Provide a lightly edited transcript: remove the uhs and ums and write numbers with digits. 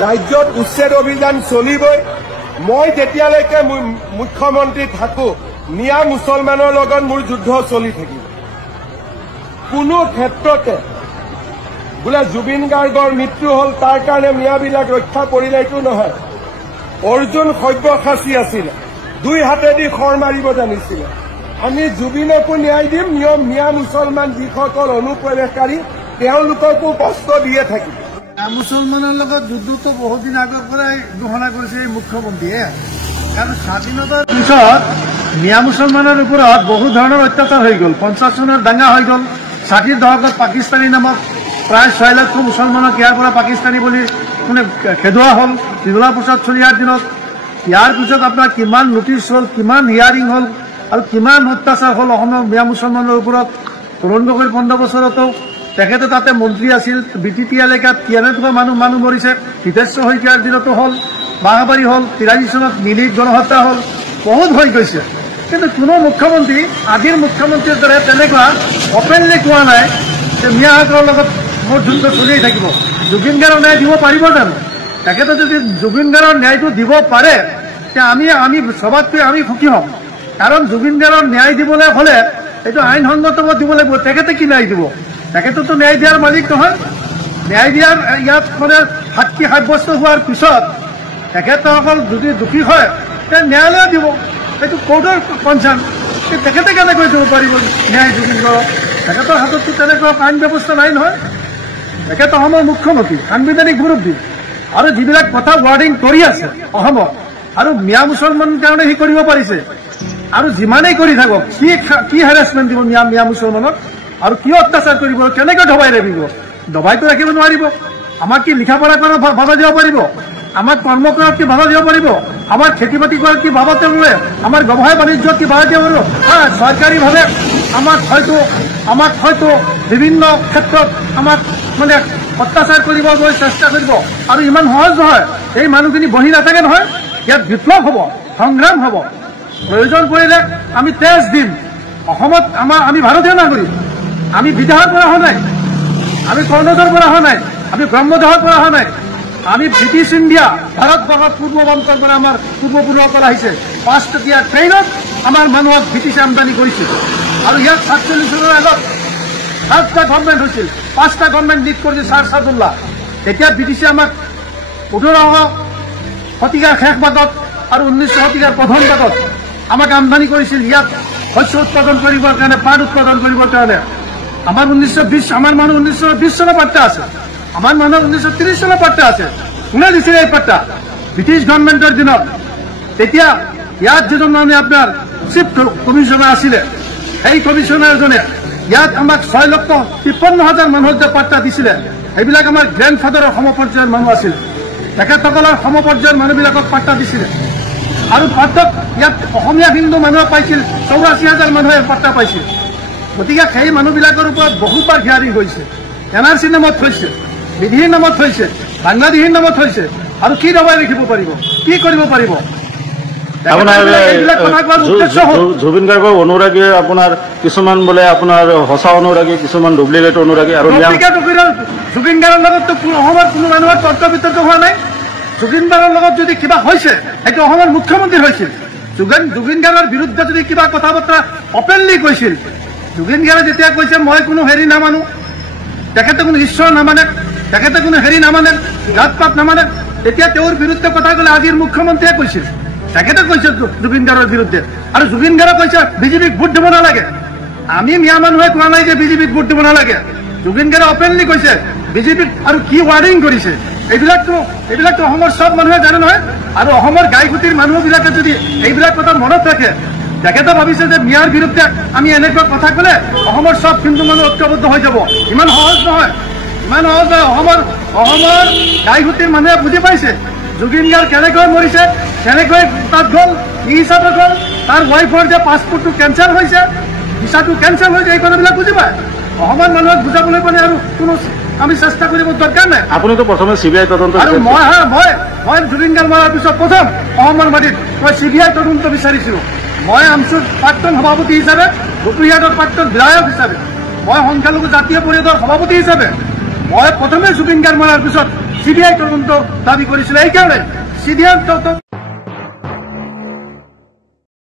ৰাজ্যত উচ্ছেদ অভিযান চলিবই। মই যেতিয়ালৈকে মুখ্যমন্ত্ৰী থাকো মিয়া মুছলমানৰ লগত মোৰ যুদ্ধ চলি থাকিব। কোনো ক্ষেত্ৰতে বোলে জুবিন গাৰ্গৰ মৃত্যু হ'ল তাৰ কাৰণে মিয়াবিলাক ৰক্ষা পৰিলে এইটো নহয়। অৰ্জুন সব্যসাচী আছিলে, দুই হাতেদি খৰ মাৰিব জানিছিলে। আমি জুবিনকো ন্যায় দিম, মিয়া মুছলমান যিসকল অনুপ্ৰৱেশকাৰী তেওঁলোককো কষ্ট দিয়ে থাকিব। মুছলমানৰ লগত যুদ্ধটো বহুত দিন আগৰ পৰাই ঘোষণা কৰিছে এই মুখ্যমন্ত্ৰীয়ে। কাৰণ স্বাধীনতাৰ পিছত মিয়া মুছলমানৰ ওপৰত বহু ধৰণৰ অত্যাচাৰ হৈ গ'ল। 50 চনৰ দাঙ্গা হৈ গ'ল। 60ৰ দশকত পাকিস্তানী নামক প্ৰায় 6 লাখ মুছলমানক ইয়াৰ পৰা পাকিস্তানী বুলি খেদোৱা হ'ল বিপ্লৱ প্ৰসাদ চলিহাৰ দিনত। ইয়াৰ পিছত আপোনাৰ কিমান নটিচ হ'ল, কিমান হিয়াৰিং হ'ল আৰু কিমান অত্যাচাৰ হ'ল অসমৰ মিয়া মুছলমানৰ ওপৰত। তৰুণ গগৈৰ 15 বছৰতো তেখেতে তাতে মন্ত্ৰী আছিল। BTT এলেকাত কেনেকুৱা মানুহ মৰিছে। হিতেশ্বৰ শইকীয়াৰ দিনতো হ'ল, বাঘাবাৰী হ'ল, 83 চনত মিলিত গণহত্যা হ'ল, বহুত হৈ গৈছে। কিন্তু কোনো মুখ্যমন্ত্ৰী আজিৰ মুখ্যমন্ত্ৰীৰ দৰে তেনেকুৱা অপেনলি কোৱা নাই যে মিয়াসকলৰ লগত মোৰ যুদ্ধ চলিয়েই থাকিব। জুবিন গাৰ্গৰ ন্যায় দিব পাৰিব জানো? তেখেতে যদি জুবিন গাৰ্গৰ ন্যায়টো দিব পাৰে তেতিয়া আমি সবাতকৈ আমি সুখী হ'ম। কাৰণ জুবিন গাৰ্গৰ ন্যায় দিবলৈ হ'লে এইটো আইনসংগত দিব লাগিব। তেখেতে কি ন্যায় দিব? তেখেতেতো ন্যায় দিয়াৰ মালিক নহয়। ন্যায় দিয়াৰ ইয়াত মানে সাক্ষী সাব্যস্ত হোৱাৰ পিছত তেখেতসকল যদি দোষী হয় তেতিয়া ন্যায়ালয়ে দিব। এইটো কোৰ্টৰ কনচাৰ্ণ। তেখেতে কেনেকৈ দিব পাৰিব ন্যায় জুবিন গাৰ্গক? তেখেতৰ হাতততো তেনেকুৱা আইন ব্যৱস্থা নাই নহয়। তেখেত অসমৰ মুখ্যমন্ত্ৰী, সাংবিধানিক মুৰব্বী আৰু যিবিলাক কথা ৱাৰ্ডিং কৰি আছে অসমত আৰু মিয়া মুছলমানৰ কাৰণে সি কৰিব পাৰিছে। আৰু যিমানেই কৰি থাকক কি হেৰাছমেণ্ট দিব মিয়া মুছলমানক আৰু কি অত্যাচাৰ কৰিব, কেনেকৈ দবাই ৰাখিব? দবাইতো ৰাখিব নোৱাৰিব। আমাক কি লিখা পঢ়া কৰাত বাধা দিব পাৰিব? আমাক কৰ্ম কৰাত কি বাধা দিব পাৰিব? আমাৰ খেতি বাতি কৰাত কি বাধা দিব পাৰিব? আমাৰ ব্যৱসায় বাণিজ্যত কি বাধা দিব পাৰিব? চৰকাৰীভাৱে আমাক হয়তো বিভিন্ন ক্ষেত্ৰত আমাক মানে অত্যাচাৰ কৰিবলৈ চেষ্টা কৰিব। আৰু ইমান সহজ নহয়। এই মানুহখিনি বহি নাথাকে নহয়। ইয়াত বিপ্লৱ হ'ব, সংগ্ৰাম হ'ব। প্ৰয়োজন পৰিলে আমি তেজ দিম। অসমত আমি ভাৰতীয় নাগৰিক। আমি বিদেশৰ পৰা অহা নাই, আমি কৰ্ণাটকৰ পৰা অহা নাই, আমি ব্ৰহ্মদেশৰ পৰা অহা নাই। আমি ব্ৰিটিছ ইণ্ডিয়া ভাৰতবৰ্ষৰ পূৰ্ব প্ৰান্তৰ পৰা আমাৰ পূৰ্বপুৰুষসকল আহিছে। 5 টকীয়া ট্ৰেইনত আমাৰ মানুহক ব্ৰিটিছে আমদানি কৰিছিল। আৰু ইয়াত 47 চনৰ আগত 7টা গভৰ্ণমেণ্ট হৈছিল, 5টা গভৰ্ণমেণ্ট লিড কৰিছিল ছাৰ ছাদুল্লাহ। তেতিয়া ব্ৰিটিছে আমাক 18শ শতিকাৰ শেষ ভাগত আৰু 19শ শতিকাৰ প্ৰথম ভাগত আমাক আমদানি কৰিছিল ইয়াত শস্য উৎপাদন কৰিবৰ কাৰণে, পাট উৎপাদন কৰিবৰ কাৰণে। আমাৰ 1920 আমাৰ মানুহ 1920 চনৰ পাট্টা আছে, আমাৰ মানুহ 1930 চনৰ পাট্টা আছে। কোনে দিছিলে এই পাট্টা? ব্ৰিটিছ গভৰ্ণমেণ্টৰ দিনত। তেতিয়া ইয়াত যিজন মানে আপোনাৰ চিফ কমিশনাৰ আছিলে, সেই কমিশনাৰজনে ইয়াত আমাক 6,53,000 মানুহক যে পাট্টা দিছিলে সেইবিলাক আমাৰ গ্ৰেণ্ড ফাদাৰৰ সমপৰ্যায়ৰ মানুহ আছিল। তেখেতসকলৰ সমপৰ্যায়ৰ মানুহবিলাকক পাট্টা দিছিলে। আৰু পাট্টাত ইয়াত অসমীয়া হিন্দু মানুহক পাইছিল 84,000 মানুহে পাট্টা পাইছিল। গতিকে সেই মানুহবিলাকৰ ওপৰত বহুবাৰ হিয়াৰিং হৈছে। NRC নামত থৈছে, বিধিৰ নামত থৈছে, বাংলাদেশীৰ নামত থৈছে। আৰু কি দবাই ৰাখিব পাৰিব, কি কৰিব পাৰিব? জুবিন গাৰ্গৰ অনুৰাগী আপোনাৰ কিছুমান বোলে আপোনাৰ সঁচা অনুৰাগী, কিছুমান ডুপ্লিকেট অনুৰাগী। আৰু জুবিন গাৰ্গৰ লগততো অসমৰ কোনো মানুহৰ তৰ্ক বিতৰ্ক হোৱা নাই। জুবিন গাৰ্গৰ লগত যদি কিবা হৈছে সেইটো অসমৰ মুখ্যমন্ত্ৰীৰ হৈছিল। জুবিন গাৰ্গৰ বিৰুদ্ধে যদি কিবা কথা বতৰা অপেনলি কৈছিল, জুবিন গাৰ্গে যেতিয়া কৈছে মই কোনো হেৰি নামানো, তেখেতে কোনো ঈশ্বৰ নামানে, তেখেতে কোনো হেৰি নামানে, জাত পাত নামানে, তেতিয়া তেওঁৰ বিৰুদ্ধে কথা ক'লে আজিৰ মুখ্যমন্ত্ৰীয়ে কৈছিল। তেখেতে কৈছে জুবিন গাৰ্গৰ বিৰুদ্ধে। আৰু জুবিন গাৰ্গে কৈছে বিজেপিক ভোট দিব নালাগে। আমি মিয়া মানুহে কোৱা নাই যে বিজেপিক ভোট দিব নালাগে। জুবিন গাৰ্গে অপেনলি কৈছে বিজেপিক। আৰু কি ৱাৰ্ডিং কৰিছে এইবিলাকতো অসমৰ চব মানুহে জানে নহয়। আৰু অসমৰ গাইঘুটিৰ মানুহবিলাকে যদি এইবিলাক কথা মনত ৰাখে, তেখেতে ভাবিছে যে মিয়াৰ বিৰুদ্ধে আমি এনেকুৱা কথা ক'লে অসমৰ চব হিন্দু মানুহ ঐক্যবদ্ধ হৈ যাব। ইমান সহজ নহয়, ইমান সহজ নহয়। অসমৰ গাইঘুটিৰ মানুহে বুজি পাইছে জুবিন গাৰ্গ কেনেকৈ মৰিছে, কেনেকৈ তাত গ'ল, কি হিচাপে গ'ল, তাৰ ৱাইফৰ যে পাছপৰ্টটো কেঞ্চেল হৈছে, ভিছাটো কেঞ্চেল হৈছে, এই কথাবিলাক বুজি পায়। অসমৰ মানুহক বুজাবলৈ পালে আৰু কোনো আমি চেষ্টা কৰিব দৰকাৰ নাই। আপুনিতো প্ৰথমে CBI তদন্ত, আৰু মই জুবিন গাৰ্গ মৰাৰ পিছত প্ৰথম অসমৰ মাটিত মই CBI তদন্ত বিচাৰিছিলো। মই আমচুৰ প্ৰাক্তন সভাপতি হিচাপে, বকুৰিয়াদৰ প্ৰাক্তন বিধায়ক হিচাপে, মই সংখ্যালঘু জাতীয় পৰিষদৰ সভাপতি হিচাপে মই প্ৰথমে জুবিন গাৰ্গ মৰাৰ পিছত CBI তদন্ত দাবী কৰিছিলে। এইকাৰণে CBI